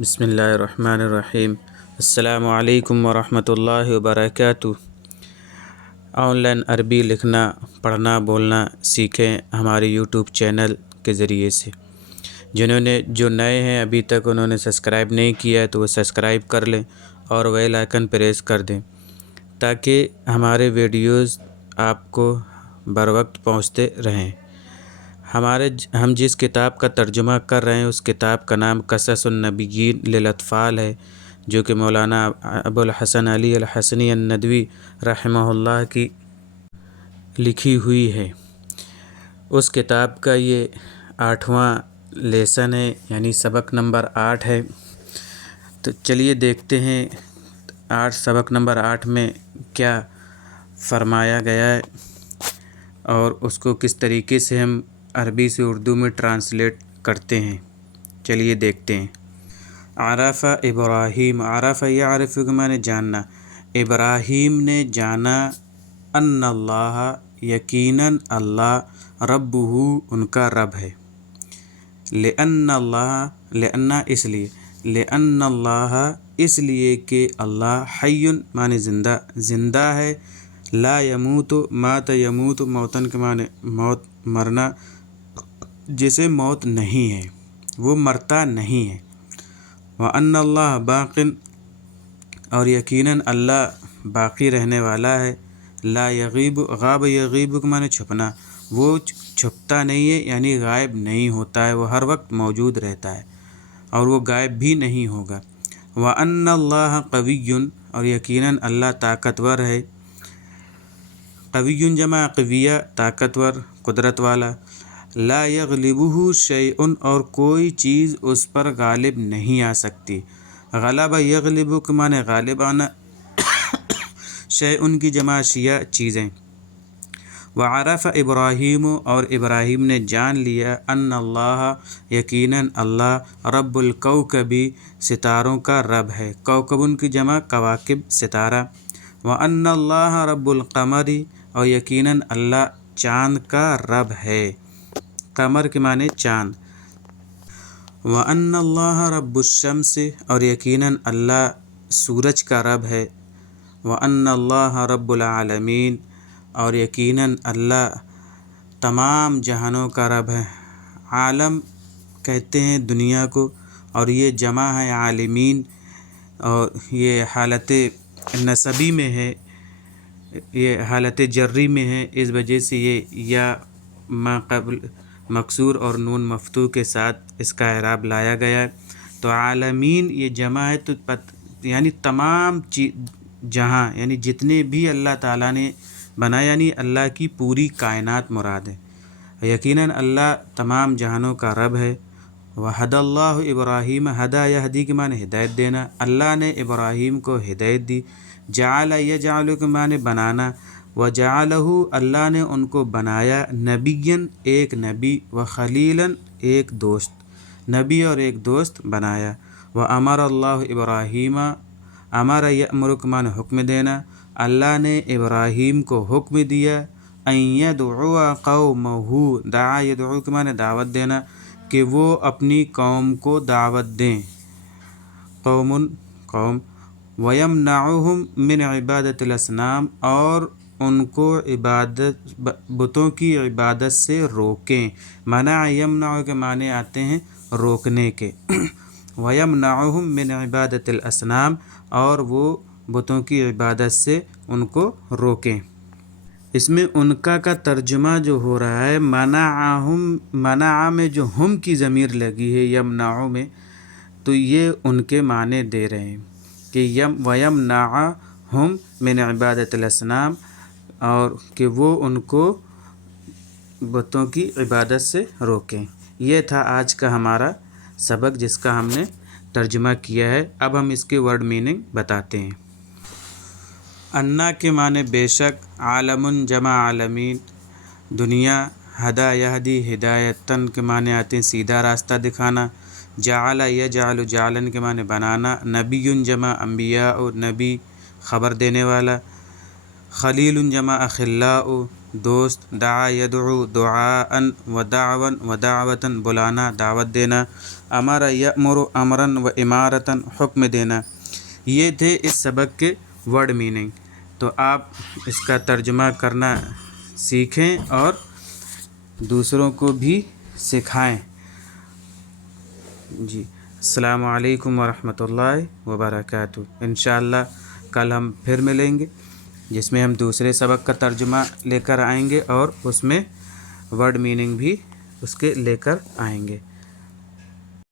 بسم اللہ الرحمن الرحیم۔ السلام علیکم ورحمۃ اللہ وبرکاتہ۔ آن لائن عربی لکھنا، پڑھنا، بولنا سیکھیں ہمارے یوٹیوب چینل کے ذریعے سے۔ جو نئے ہیں ابھی تک انہوں نے سبسکرائب نہیں کیا ہے تو وہ سبسکرائب کر لیں اور بیل آئیکن پریس کر دیں تاکہ ہمارے ویڈیوز آپ کو بر وقت پہنچتے رہیں۔ ہم جس کتاب کا ترجمہ کر رہے ہیں اس کتاب کا نام قصص النبیین للاطفال ہے، جو کہ مولانا ابو الحسن علی الحسنی الندوی رحمہ اللہ کی لکھی ہوئی ہے۔ اس کتاب کا یہ 8واں لیسن ہے، یعنی سبق نمبر 8 ہے۔ تو چلیے دیکھتے ہیں سبق نمبر 8 میں کیا فرمایا گیا ہے اور اس کو کس طریقے سے ہم عربی سے اردو میں ٹرانسلیٹ کرتے ہیں۔ چلیے دیکھتے ہیں۔ عرف ابراہیم، عرف یعرف کے معنی جاننا۔ ابراہیم نے جانا ان اللہ، یقیناً اللہ، ربہ ان کا رب ہے۔ لأن اللہ، لأن اس لیے، لأن اللہ اس لیے کہ اللہ حی معنی زندہ، زندہ ہے، لا یموت مات یموت موتن کے معنی موت مرنا، جسے موت نہیں ہے، وہ مرتا نہیں ہے۔ وَأَنَّ اللَّهَ باقٍ اور یقیناً اللہ باقی رہنے والا ہے۔ لا یغیب، غاب یغیب کے معنی چھپنا، وہ چھپتا نہیں ہے یعنی غائب نہیں ہوتا ہے، وہ ہر وقت موجود رہتا ہے اور وہ غائب بھی نہیں ہوگا۔ وَأَنَّ اللَّهَ قَوِيٌّ اور یقیناً اللہ طاقتور ہے۔ قوی جمع قویہ، طاقتور، قدرت والا۔ لا یغلبہ شیء اور کوئی چیز اس پر غالب نہیں آ سکتی۔ غلب یغلب کے معنی غالب آنا، شیء کی جمع اشیاء چیزیں۔ وعرف ابراہیم اور ابراہیم نے جان لیا ان اللہ یقیناً اللہ رب الکوکب ستاروں کا رب ہے۔ کوکب کی جمع کواکب ستارہ۔ وان اللہ رب القمر اور یقیناً اللہ چاند کا رب ہے۔ قمر کے معنی چاند۔ وَأَنَّ اللَّهَ رَبُّ الشَّمْسِ اور یقیناً اللہ سورج کا رب ہے۔ وَأَنَّ اللَّهَ رَبُّ الْعَالَمِينَ اور یقیناً اللہ تمام جہانوں کا رب ہے۔ عالم کہتے ہیں دنیا کو، اور یہ جمع ہے عالمین، اور یہ حالت نسبی میں ہے، یہ حالت جری میں ہے، اس وجہ سے یہ یا ما قبل مکسور اور نون مفتوح کے ساتھ اس کا اعراب لایا گیا ہے۔ تو عالمین یہ جمع ہے تو یعنی تمام جہاں، یعنی جتنے بھی اللہ تعالیٰ نے بنایا، یعنی اللہ کی پوری کائنات مراد ہے۔ یقیناً اللہ تمام جہانوں کا رب ہے۔ وَحَدَ اللَّهُ ابراہیم، ہدا یہدی کے معنی ہدایت دینا، اللہ نے ابراہیم کو ہدایت دی۔ جعل یجعل کے معنی بنانا، وجعلہ اللہ نے ان کو بنایا نبیًا ایک نبی، وخلیلاً ایک دوست، نبی اور ایک دوست بنایا۔ وامر اللہ ابراہیم، امر یامر کے معنی حکم دینا، اللہ نے ابراہیم کو حکم دیا ان یدعو قومہ، دعا یدعو کے معنی دعوت دینا، کہ وہ اپنی قوم کو دعوت دیں، قوم قوم۔ وَيَمْنَعُهُمْ مِنْ عِبَادَةِ الْأَصْنَامِ اور ان کو بتوں کی عبادت سے روکیں۔ منع یمنع کے معنی آتے ہیں روکنے کے۔ وَيَمْنَعُهُمْ مِنْ عِبَادَةِ الْأَصْنَامِ اور وہ بتوں کی عبادت سے ان کو روکیں۔ اس میں ان کا ترجمہ جو ہو رہا ہے، منعہم، منع میں جو ہم کی ضمیر لگی ہے یمنع میں، تو یہ ان کے معنی دے رہے ہیں کہ وَيَمْنَعَهُمْ مِنْ عِبَادَةِ الْأَصْنَامِ اور کہ وہ ان کو بتوں کی عبادت سے روکیں۔ یہ تھا آج کا ہمارا سبق جس کا ہم نے ترجمہ کیا ہے۔ اب ہم اس کے ورڈ میننگ بتاتے ہیں۔ انا کے معنی بے شک، عالم جمع عالمین دنیا، ہدا یہدی ہدایتاً کے معنی آتے ہیں سیدھا راستہ دکھانا، جعل یجعل جعلن کے معنی بنانا، نبی جمع انبیاء نبی خبر دینے والا، خلیل جمع اخلاء دوست، دعا یدعو دعاءً و دعواً و دعوتاً بلانا دعوت دینا، امر یأمر امراً و امارتاً حکم دینا۔ یہ تھے اس سبق کے ورڈ میننگ۔ تو آپ اس کا ترجمہ کرنا سیکھیں اور دوسروں کو بھی سکھائیں۔ جی، السلام علیکم ورحمۃ اللہ وبرکاتہ۔ انشاءاللہ کل ہم پھر ملیں گے، جس میں ہم دوسرے سبق کا ترجمہ لے کر آئیں گے اور اس میں ورڈ میننگ بھی اس کے لے کر آئیں گے۔